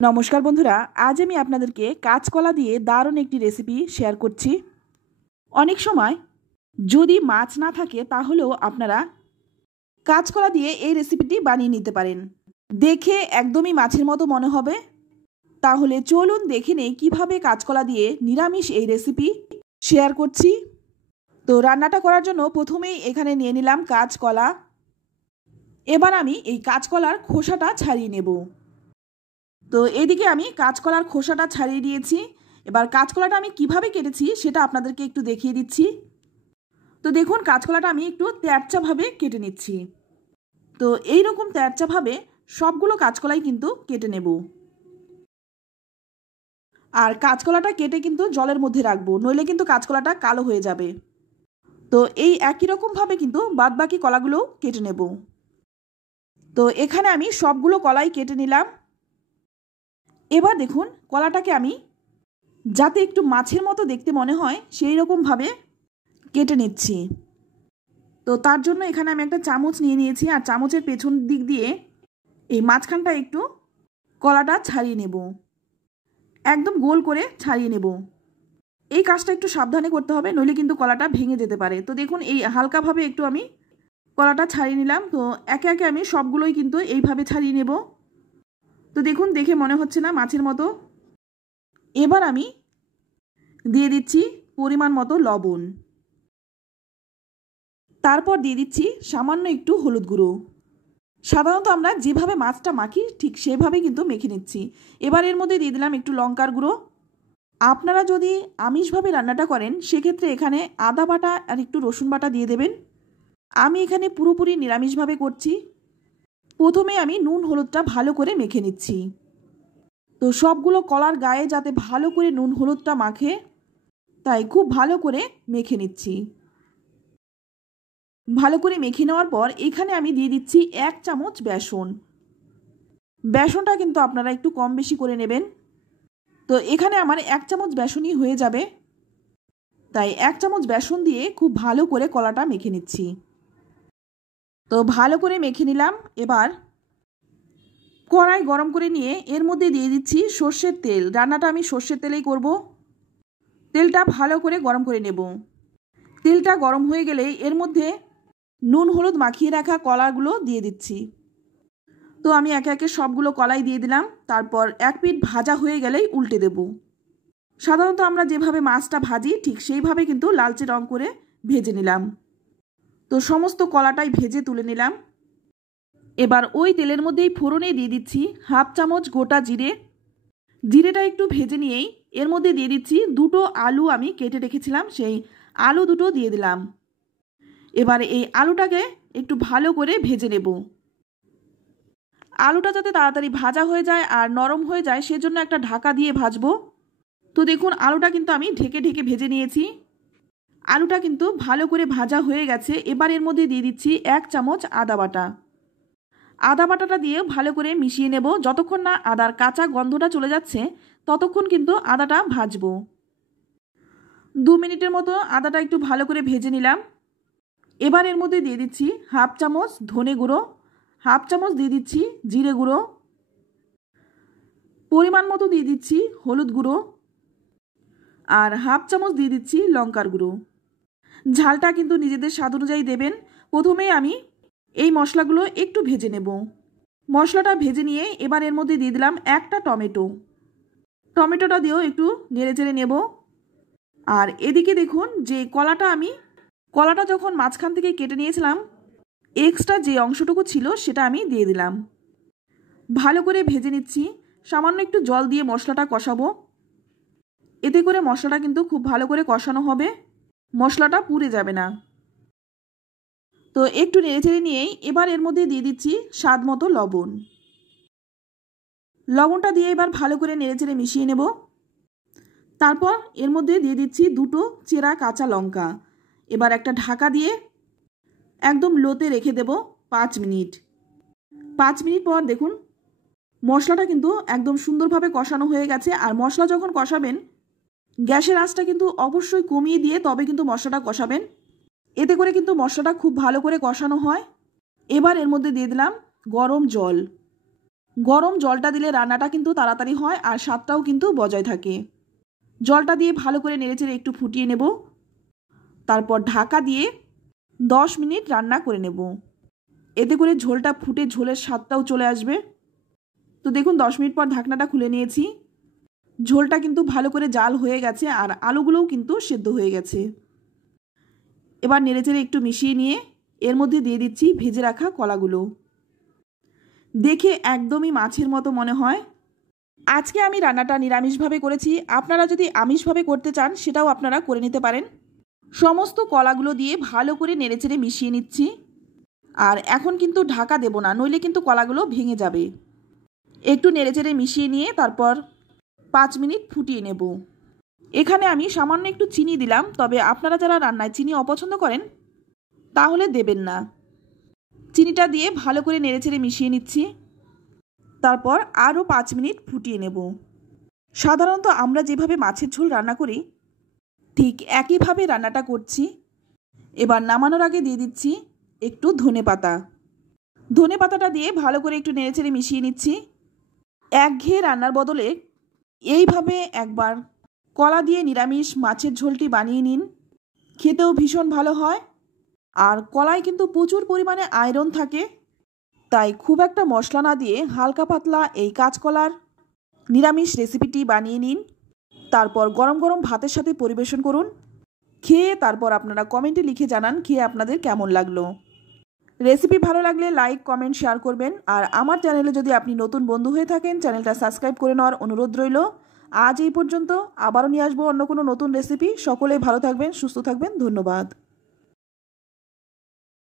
নমস্কার বন্ধুরা, আজ আমি আপনাদেরকে কাঁচকলা দিয়ে দারুণ একটি রেসিপি শেয়ার করছি। অনেক সময় যদি মাছ না থাকে তাহলেও আপনারা কাঁচকলা দিয়ে এই রেসিপিটি বানিয়ে নিতে পারেন। দেখে একদমই মাছের মতো মনে হবে। তাহলে চলুন দেখে নেই কীভাবে কাঁচকলা দিয়ে নিরামিষ এই রেসিপি শেয়ার করছি। তো রান্নাটা করার জন্য প্রথমেই এখানে নিয়ে নিলাম কাঁচকলা। এবার আমি এই কাঁচকলার খোসাটা ছাড়িয়ে নেব। তো এদিকে আমি কাঁচকলার খোসাটা ছাড়িয়ে দিয়েছি। এবার কাঁচকলাটা আমি কিভাবে কেটেছি সেটা আপনাদেরকে একটু দেখিয়ে দিচ্ছি। তো দেখুন, কাঁচকলাটা আমি একটু তেরচাভাবে কেটে নিচ্ছি। তো এই রকম তেরচাভাবে সবগুলো কাঁচকলাই কিন্তু কেটে নেব। আর কাঁচকলাটা কেটে কিন্তু জলের মধ্যে রাখবো, নইলে কিন্তু কাঁচকলাটা কালো হয়ে যাবে। তো এই একই রকমভাবে কিন্তু বাদবাকি কলাগুলোও কেটে নেব। তো এখানে আমি সবগুলো কলাই কেটে নিলাম। এবার দেখুন, কলাটাকে আমি যাতে একটু মাছের মতো দেখতে মনে হয় সেই রকমভাবে কেটে নিচ্ছি। তো তার জন্য এখানে আমি একটা চামচ নিয়ে নিয়েছি, আর চামচের পেছন দিক দিয়ে এই মাঝখানটা একটু কলাটা ছাড়িয়ে নেব, একদম গোল করে ছাড়িয়ে নেব। এই কাজটা একটু সাবধানে করতে হবে, নইলে কিন্তু কলাটা ভেঙে যেতে পারে। তো দেখুন, এই হালকাভাবে একটু আমি কলাটা ছাড়িয়ে নিলাম। তো একে একে আমি সবগুলোই কিন্তু এইভাবে ছাড়িয়ে নেব। তো দেখুন, দেখে মনে হচ্ছে না মাছের মতো। এবার আমি দিয়ে দিচ্ছি পরিমাণ মতো লবণ, তারপর দিয়ে দিচ্ছি সামান্য একটু হলুদ গুঁড়ো। সাধারণত আমরা যেভাবে মাছটা মাখি ঠিক সেভাবে কিন্তু মেখে নিচ্ছি। এবার এর মধ্যে দিয়ে দিলাম একটু লঙ্কার গুঁড়ো। আপনারা যদি আমিষভাবে রান্নাটা করেন সেক্ষেত্রে এখানে আদা বাটা আর একটু রসুন বাটা দিয়ে দেবেন। আমি এখানে পুরোপুরি নিরামিষভাবে করছি। প্রথমে আমি নুন হলুদটা ভালো করে মেখে নিচ্ছি। তো সবগুলো কলার গায়ে যাতে ভালো করে নুন হলুদটা মাখে, তাই খুব ভালো করে মেখে নিচ্ছি। ভালো করে মেখে নেওয়ার পর এখানে আমি দিয়ে দিচ্ছি 1 চামচ বেসন। বেসনটা কিন্তু আপনারা একটু কম বেশি করে নেবেন। তো এখানে আমার 1 চামচ বেসনই হয়ে যাবে, তাই 1 চামচ বেসন দিয়ে খুব ভালো করে কলাটা মেখে নিচ্ছি। তো ভালো করে মেখে নিলাম। এবার কড়াই গরম করে নিয়ে এর মধ্যে দিয়ে দিচ্ছি সর্ষের তেল। রান্নাটা আমি সর্ষের তেলেই করব। তেলটা ভালো করে গরম করে নেব। তেলটা গরম হয়ে গেলে এর মধ্যে নুন হলুদ মাখিয়ে রাখা কলাগুলো দিয়ে দিচ্ছি। তো আমি একে একে সবগুলো কলাই দিয়ে দিলাম। তারপর এক পিঠ ভাজা হয়ে গেলেই উল্টে দেব। সাধারণত আমরা যেভাবে মাছটা ভাজি ঠিক সেইভাবে কিন্তু লালচে রং করে ভেজে নিলাম। তো সমস্ত কলাটাই ভেজে তুলে নিলাম। এবার ওই তেলের মধ্যেই ফোড়নে দিয়ে দিচ্ছি 1/2 চামচ গোটা জিরে। জিরেটা একটু ভেজে নিয়েই এর মধ্যে দিয়ে দিচ্ছি 2টো আলু আমি কেটে রেখেছিলাম, সেই আলু 2টো দিয়ে দিলাম। এবার এই আলুটাকে একটু ভালো করে ভেজে নেব। আলুটা যাতে তাড়াতাড়ি ভাজা হয়ে যায় আর নরম হয়ে যায় সেজন্য একটা ঢাকা দিয়ে ভাজবো। তো দেখুন, আলুটা কিন্তু আমি ঢেকে ঢেকে ভেজে নিয়েছি। আলুটা কিন্তু ভালো করে ভাজা হয়ে গেছে। এবার এর মধ্যে দিয়ে দিচ্ছি 1 চামচ আদা বাটা। আদা বাটাটা দিয়ে ভালো করে মিশিয়ে নেব। যতক্ষণ না আদার কাঁচা গন্ধটা চলে যাচ্ছে ততক্ষণ কিন্তু আদাটা ভাজবো। 2 মিনিটের মতো আদাটা একটু ভালো করে ভেজে নিলাম। এবার এর মধ্যে দিয়ে দিচ্ছি 1/2 চামচ ধনে গুঁড়ো, 1/2 চামচ দিয়ে দিচ্ছি জিরে গুঁড়ো, পরিমাণ মতো দিয়ে দিচ্ছি হলুদ গুঁড়ো, আর 1/2 চামচ দিয়ে দিচ্ছি লঙ্কার গুঁড়ো। ঝালটা কিন্তু নিজেদের স্বাদ অনুযায়ী দেবেন। প্রথমেই আমি এই মশলাগুলো একটু ভেজে নেব। মশলাটা ভেজে নিয়ে এবার এর মধ্যে দিয়ে দিলাম একটা টমেটো। টমেটোটা দিয়েও একটু নেড়ে চেড়ে নেব। আর এদিকে দেখুন, যে কলাটা যখন মাঝখান থেকে কেটে নিয়েছিলাম, এক্সট্রা যে অংশটুকু ছিল সেটা আমি দিয়ে দিলাম। ভালো করে ভেজে নিচ্ছি। সামান্য একটু জল দিয়ে মশলাটা কষাবো। এতে করে মশলাটা কিন্তু খুব ভালো করে কষানো হবে, মশলাটা পুড়ে যাবে না। তো একটু নেড়েচেড়ে নিয়েই এবার এর মধ্যে দিয়ে দিচ্ছি স্বাদ মতো লবণ। লবণটা দিয়ে এবার ভালো করে নেড়েচেড়ে মিশিয়ে নেব। তারপর এর মধ্যে দিয়ে দিচ্ছি 2টো চেরা কাঁচা লঙ্কা। এবার একটা ঢাকা দিয়ে একদম লোতে রেখে দেব 5 মিনিট। 5 মিনিট পর দেখুন, মশলাটা কিন্তু একদম সুন্দরভাবে কষানো হয়ে গেছে। আর মশলা যখন কষাবেন গ্যাসের আঁচটা কিন্তু অবশ্যই কমিয়ে দিয়ে তবে কিন্তু মশলাটা কষাবেন। এতে করে কিন্তু মশলাটা খুব ভালো করে কষানো হয়। এবার এর মধ্যে দিয়ে দিলাম গরম জল। গরম জলটা দিলে রান্নাটা কিন্তু তাড়াতাড়ি হয় আর স্বাদটাও কিন্তু বজায় থাকে। জলটা দিয়ে ভালো করে নেড়েচেড়ে একটু ফুটিয়ে নেব। তারপর ঢাকা দিয়ে 10 মিনিট রান্না করে নেব। এতে করে ঝোলটা ফুটে ঝোলের স্বাদটাও চলে আসবে। তো দেখুন 10 মিনিট পর ঢাকনাটা খুলে নিয়েছি। ঝোলটা কিন্তু ভালো করে জাল হয়ে গেছে আর আলুগুলোও কিন্তু সেদ্ধ হয়ে গেছে। এবার নেড়েচেড়ে একটু মিশিয়ে নিয়ে এর মধ্যে দিয়ে দিচ্ছি ভেজে রাখা কলাগুলো। দেখে একদমই মাছের মতো মনে হয়। আজকে আমি রান্নাটা নিরামিষভাবে করেছি, আপনারা যদি আমিষভাবে করতে চান সেটাও আপনারা করে নিতে পারেন। সমস্ত কলাগুলো দিয়ে ভালো করে নেড়েচেড়ে মিশিয়ে নিচ্ছি। আর এখন কিন্তু ঢাকা দেব না, নইলে কিন্তু কলাগুলো ভেঙে যাবে। একটু নেড়েচেড়ে মিশিয়ে নিয়ে তারপর 5 মিনিট ফুটিয়ে নেব। এখানে আমি সামান্য একটু চিনি দিলাম, তবে আপনারা যারা রান্নায় চিনি অপছন্দ করেন তাহলে দেবেন না। চিনিটা দিয়ে ভালো করে নেড়েচেড়ে মিশিয়ে নিচ্ছি। তারপর আরও 5 মিনিট ফুটিয়ে নেব। সাধারণত আমরা যেভাবে মাছের ঝোল রান্না করি ঠিক একইভাবে রান্নাটা করছি। এবার নামানোর আগে দিয়ে দিচ্ছি একটু ধনেপাতা। ধনেপাতাটা দিয়ে ভালো করে একটু নেড়েচেড়ে মিশিয়ে নিচ্ছি। একঘেয়ে রান্নার বদলে এইভাবে একবার কলা দিয়ে নিরামিষ মাছের ঝোলটি বানিয়ে নিন, খেতেও ভীষণ ভালো হয়। আর কলায় কিন্তু প্রচুর পরিমাণে আয়রন থাকে, তাই খুব একটা মশলা না দিয়ে হালকা পাতলা এই কাঁচকলার নিরামিষ রেসিপিটি বানিয়ে নিন। তারপর গরম গরম ভাতের সাথে পরিবেশন করুন। খেয়ে তারপর আপনারা কমেন্টে লিখে জানান খেয়ে আপনাদের কেমন লাগলো। রেসিপি ভালো লাগলে লাইক কমেন্ট শেয়ার করবেন। আর আমার চ্যানেলে যদি আপনি নতুন বন্ধু হয়ে থাকেন চ্যানেলটা সাবস্ক্রাইব করে নেওয়ার অনুরোধ রইল। আজ এই পর্যন্ত, আবারও নিয়ে আসবো অন্য কোনো নতুন রেসিপি। সকলেই ভালো থাকবেন, সুস্থ থাকবেন। ধন্যবাদ।